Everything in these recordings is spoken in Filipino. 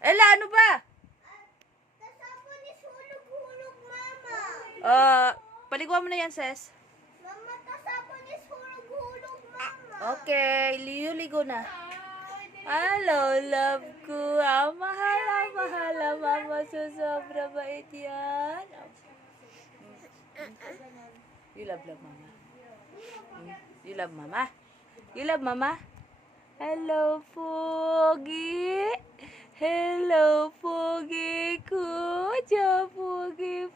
Ella, ano ba? Tasapon is hulog-hulog, Mama. Paliguan mo na yan, Ses. Mama, tasapon is hulog-hulog, Mama. Okay, ligo na. Hello, love ko. Mahal na mama. Sobra bait yan. You love mama. You love mama? You love mama? Hello, Pogi. Hello, Pogi ko.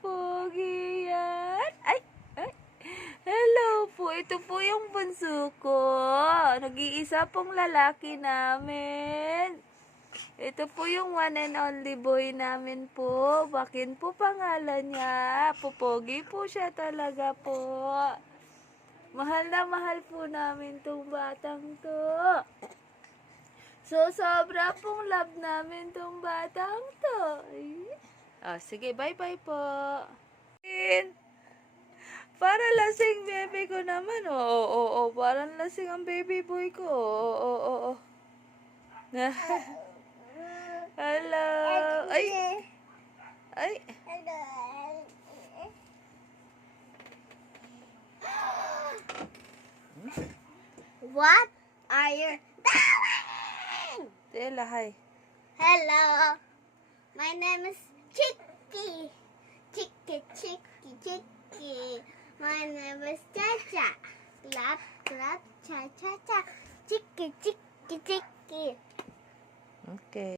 Pogi yan. Ay. Hello po. Ito po yung bunso ko. Nag-iisa pong lalaki namin. Ito po yung one and only boy namin po. Bakin po pangalan niya. Popogi po siya talaga po. Mahal na mahal po namin tong batang to. So, sobra pong love namin tong batang to. Sige, bye-bye po. Para lasing baby ko naman. Oo. Parang lasing ang baby boy ko. Oo. Hello. Ay. What are you doing? Tela, hi. Hello. My name is Chicky. Chicky. My name is Cha-Cha. Clap, cha-cha-cha. Chicky. Okay.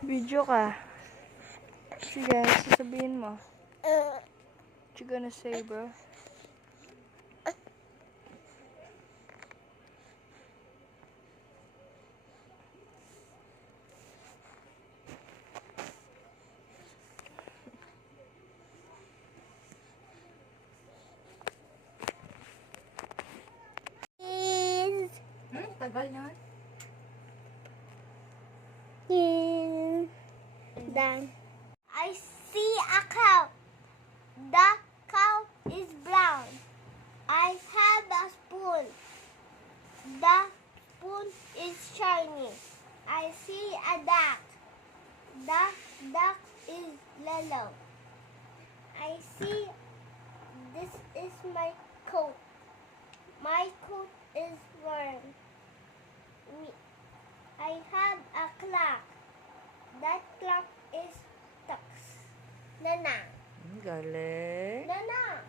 Video ka. Sige, sasabihin mo. What you gonna say, bro? Tagal na. Done. I see a cow. The cow is brown. I have a spoon. The spoon is shiny. I see a duck. The duck is yellow. I see this is my coat. My coat is warm. I have a clock. That clock is Tux. Nana. Galing. Nana.